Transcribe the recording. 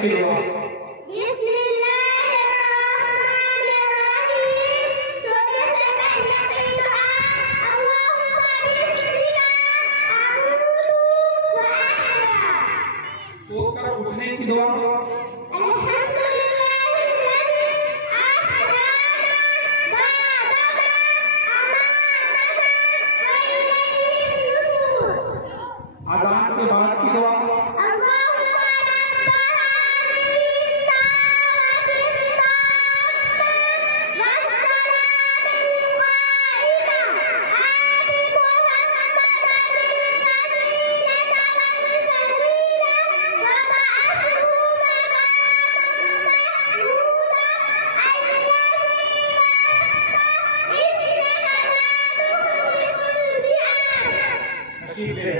की दुआ। सोकर उठने की दुआ। अज़ान के बाद की दुआ। ठीक है।